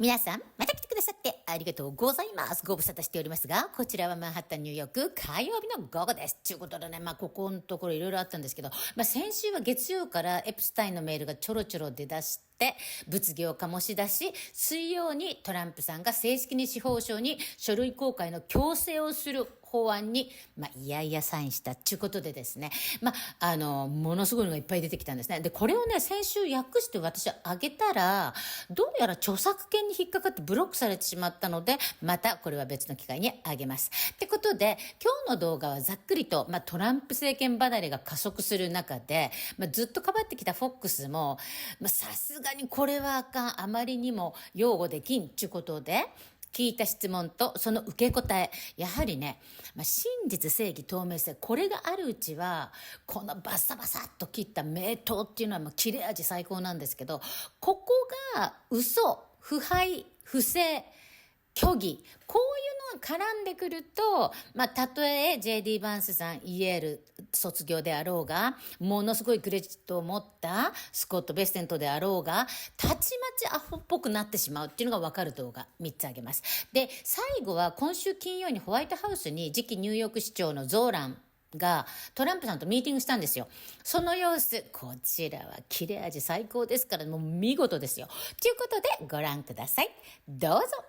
皆さん、また来てくださってありがとうございます。ご無沙汰しておりますが、こちらはマンハッタン、ニューヨーク、火曜日の午後です。ということでね、ここのところいろいろあったんですけど、先週は月曜からエプスタインのメールがちょろちょろ出だして、物議を醸し出し、水曜にトランプさんが正式に司法省に書類公開の強制をする法案に、いやいやサインしたっていうことでですね、ものすごいのがいっぱい出てきたんですね。で、これをね、先週訳して私は上げたら、どうやら著作権に引っかかってブロックされてしまったので、またこれは別の機会に上げます。ってことで、今日の動画はざっくりと、トランプ政権離れが加速する中で、ずっとかばってきたフォックスも、さすがにこれはあかん、あまりにも擁護できんっていうことで、聞いた質問とその受け答え、やはりね、真実、正義、透明性、これがあるうちは、このバサバサっと切った名刀っていうのは切れ味最高なんですけど、ここが嘘、腐敗、不正、虚偽、こういうのが絡んでくると、たとえ Jd バンスさん、イェール卒業であろうが、ものすごいクレジットを持ったスコット・ベッセントであろうが、たちまちアホっぽくなってしまうっていうのがわかる動画3つあげます。で、最後は今週金曜にホワイトハウスに次期ニューヨーク市長のゾーランがトランプさんとミーティングしたんですよ。その様子、こちらは切れ味最高ですから、もう見事ですよ。ということでご覧ください。どうぞ。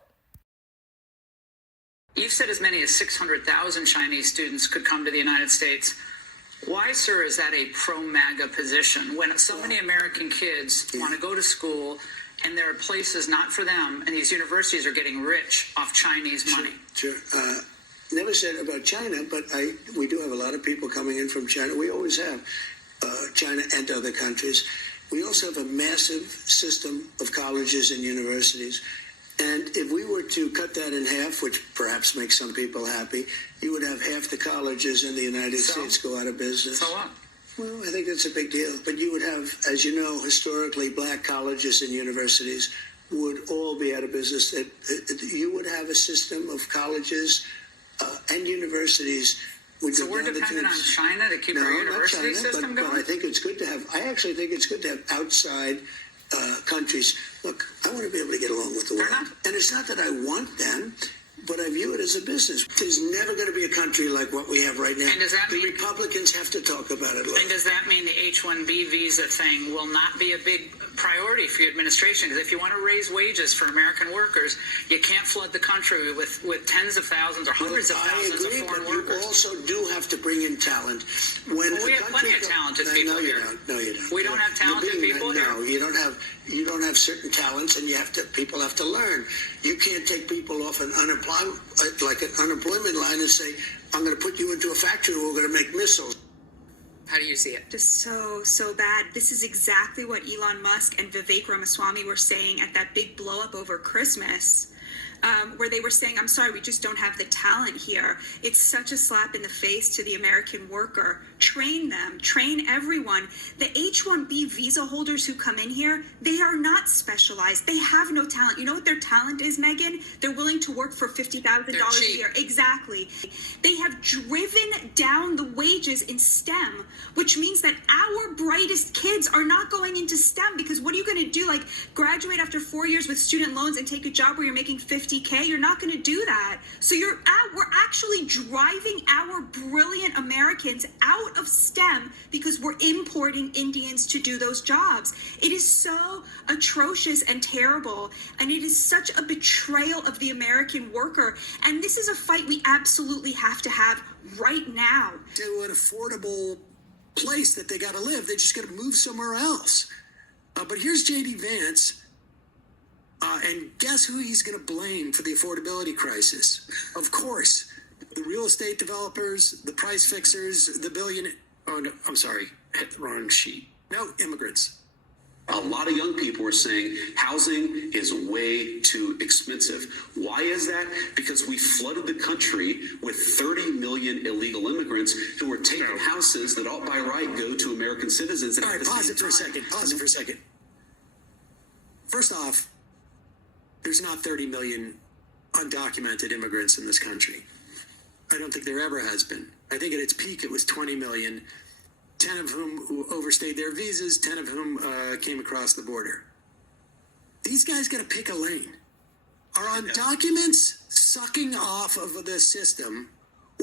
You've said as many as 600,000 Chinese students could come to the United States. Why, sir, is that a pro-MAGA position when so many American kids want to go to school and there are places not for them and these universities are getting rich off Chinese money? Sure. Never said about China, but we do have a lot of people coming in from China. We always have China and other countries. We also have a massive system of colleges and universities. And if we were to cut that in half, which perhaps makes some people happy, you would have half the colleges in the United States go out of business. So what? Well, I think that's a big deal. But you would have, as you know, historically, black colleges and universities would all be out of business. You would have a system of colleges and universities. So we're dependent on China to keep our university system going? But I think it's good to have, I actually think it's good to have outside countries. Look, I want to be able to get along with the world. And it's not that I want them, but I view it as a business. There's never going to be a country like what we have right now. And does that the mean, Republicans have to talk about it. And does that mean the H-1B visa thing will not be a big priority for your administration? Because if you want to raise wages for American workers, you can't flood the country with tens of thousands or hundreds of thousands of foreign workers. You also do have to bring in talent. We have plenty of talented people here. No, you don't. We don't have talented people here. No, you don't have certain talents, and people have to learn. You can't take people off an unemployment line and say, I'm going to put you into a factory where we're going to make missiles. How do you see it? Just so bad. This is exactly what Elon Musk and Vivek Ramaswamy were saying at that big blow up over Christmas, where they were saying, I'm sorry, we just don't have the talent here. It's such a slap in the face to the American worker. Train them, train everyone. The H-1B visa holders who come in here, they are not specialized. They have no talent. You know what their talent is, Megan? They're willing to work for $50,000 a year. Exactly. They have driven down the wages in STEM, which means that our brightest kids are not going into STEM because what are you going to do? Like graduate after 4 years with student loans and take a job where you're making $50K? You're not going to do that. So we're actually driving our brilliant Americans out of STEM because we're importing Indians to do those jobs. It is so atrocious and terrible, and it is such a betrayal of the American worker. And this is a fight we absolutely have to have right now. To an affordable place that they got to live, they just got to move somewhere else. But here's JD Vance. And guess who he's going to blame for the affordability crisis? Of course, the real estate developers, the price fixers, the billionaire. Oh, no, I'm sorry. I hit the wrong sheet. No, immigrants. A lot of young people are saying housing is way too expensive. Why is that? Because we flooded the country with 30 million illegal immigrants who are taking houses that ought by right go to American citizens. All right, pause it for a second. First off, there's not 30 million undocumented immigrants in this country. I don't think there ever has been. I think at its peak it was 20 million, 10 of whom who overstayed their visas, 10 of whom came across the border. These guys got to pick a lane. are on documents sucking off of the system,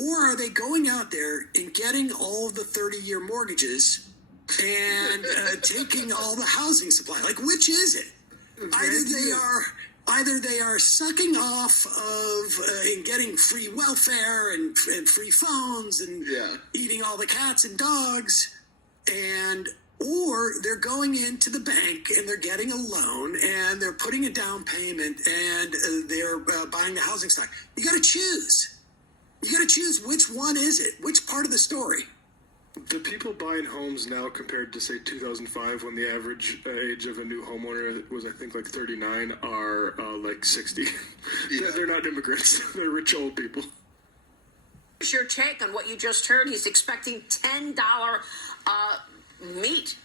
or are they going out there and getting all of the 30-year mortgages and taking all the housing supply? Like, which is it? Either they are sucking off of and getting free welfare and free phones and eating all the cats and dogs, or they're going into the bank and they're getting a loan and they're putting a down payment and they're buying the housing stock. You got to choose. You got to choose which one is it? Which part of the story? The people buying homes now compared to, say, 2005, when the average age of a new homeowner was, I think, like 39, are like 60. They're not immigrants. They're rich old people. What's your take on what you just heard? He's expecting $10 meat.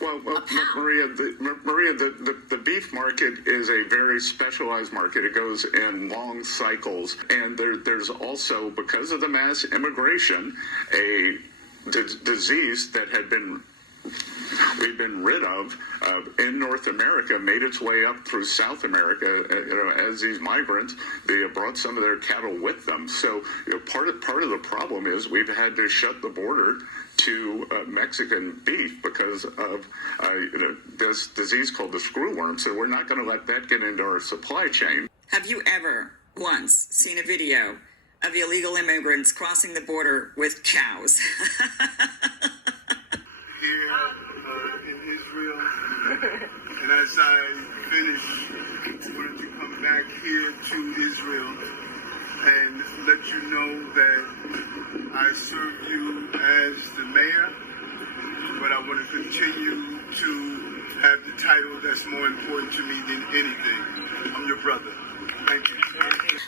Well, Maria, the beef market is a very specialized market. It goes in long cycles. And there's also, because of the mass immigration, a disease that we've been rid of in North America made its way up through South America. As these migrants, they brought some of their cattle with them. So part of the problem is we've had to shut the border to Mexican beef because of this disease called the screwworm. So we're not going to let that get into our supply chain. Have you ever once seen a video of illegal immigrants crossing the border with cows? Here in Israel, and as I finish, I wanted to come back here to Israel and let you know that I serve you as the mayor, but I want to continue to have the title that's more important to me than anything. I'm your brother. Thank you.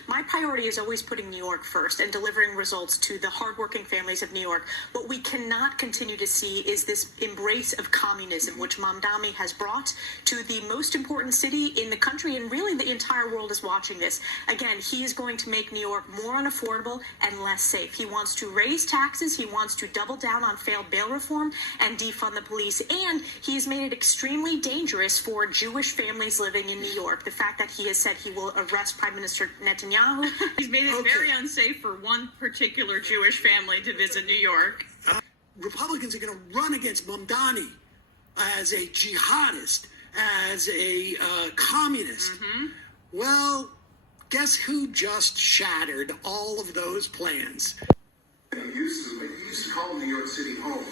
My priority is always putting New York first and delivering results to the hardworking families of New York. What we cannot continue to see is this embrace of communism, which Mamdani has brought to the most important city in the country, and really the entire world is watching this. Again, he is going to make New York more unaffordable and less safe. He wants to raise taxes. He wants to double down on failed bail reform and defund the police. And he has made it extremely dangerous for Jewish families living in New York. The fact that he has said he will arrest Prime Minister Netanyahu. He's made it very unsafe for one particular Jewish family to visit New York. Republicans are going to run against Mamdani as a jihadist, as a communist. Well, guess who just shattered all of those plans? You used to call New York City home.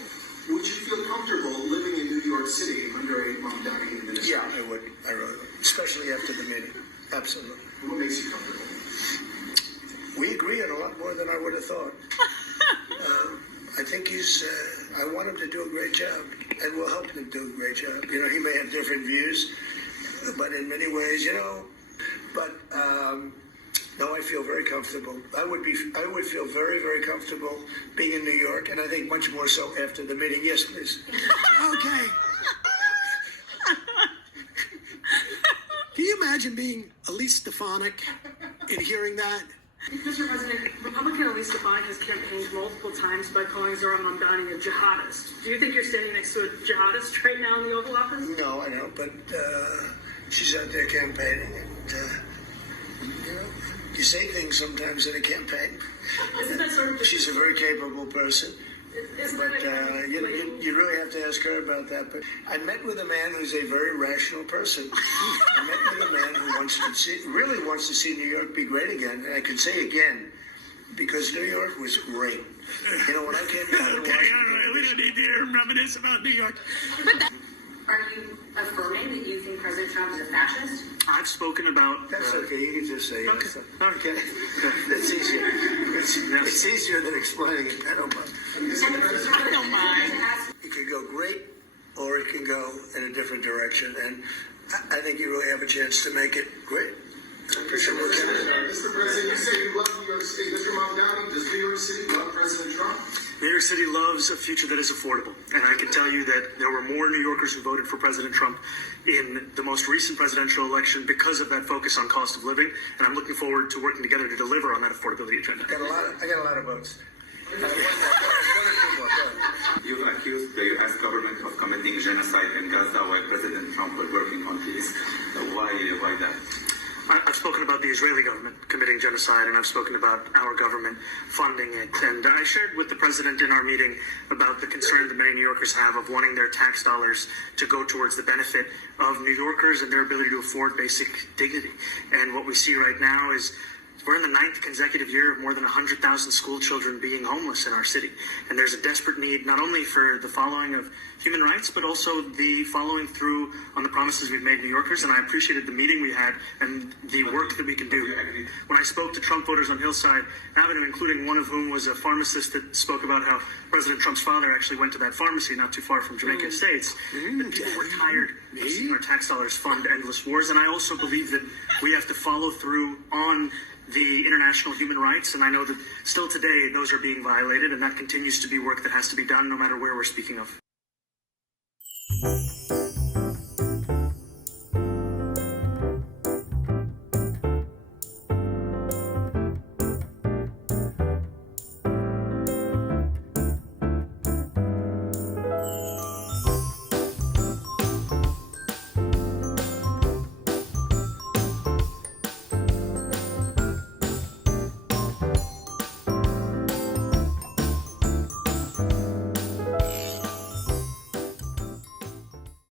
Would you feel comfortable living in New York City under a Mamdani administration? Yeah, I would. I really would. Especially after the meeting. Absolutely. What makes you comfortable? We agree on a lot more than I would have thought. I think I want him to do a great job, and we'll help him do a great job. You know, he may have different views, but in many ways, no, I feel very comfortable. I would feel very, very comfortable being in New York, and I think much more so after the meeting. Yes, please. Okay. Can you imagine being Elise Stefanik and hearing that? Mr. President, Republican Elise Stefanik has campaigned multiple times by calling Zohran Mamdani a jihadist. Do you think you're standing next to a jihadist right now in the Oval Office? No, I know, but she's out there campaigning, and you say things sometimes in a campaign. Isn't that sort of She's a very capable person. But you really have to ask her about that. But I met with a man who's a very rational person. I met with a man who really wants to see New York be great again. And I can say again, because New York was great. You know, when I came down to Washington... all right. We don't need to reminisce about New York. Are you affirming that you think President Trump is a fascist? I've spoken about... That's okay. You can just say yes. Okay. That's easier. It's easier than explaining it. I don't mind. I don't mind. It can go great, or it can go in a different direction. And I think you really have a chance to make it great. Mr. President, you say you love New York City. Mr. Mamdani, does New York City love President Trump? New York City loves a future that is affordable. And I can tell you that there were more New Yorkers who voted for President Trump in the most recent presidential election because of that focus on cost of living. And I'm looking forward to working together to deliver on that affordability agenda. I got a lot of votes. You accused the U.S. government of committing genocide in Gaza while President Trump was working on peace. Why that? I've spoken about the Israeli government committing genocide, and I've spoken about our government funding it. And I shared with the president in our meeting about the concern that many New Yorkers have of wanting their tax dollars to go towards the benefit of New Yorkers and their ability to afford basic dignity. And what we see right now is we're in the 9th consecutive year of more than 100,000 school children being homeless in our city. And there's a desperate need not only for the following of human rights, but also the following through on the promises we've made New Yorkers. And I appreciated the meeting we had and the work that we can do. When I spoke to Trump voters on Hillside Avenue, including one of whom was a pharmacist that spoke about how President Trump's father actually went to that pharmacy not too far from Jamaica Estates, that people were tired of seeing our tax dollars fund endless wars. And I also believe that we have to follow through on the international human rights, and I know that still today those are being violated, and that continues to be work that has to be done no matter where we're speaking of.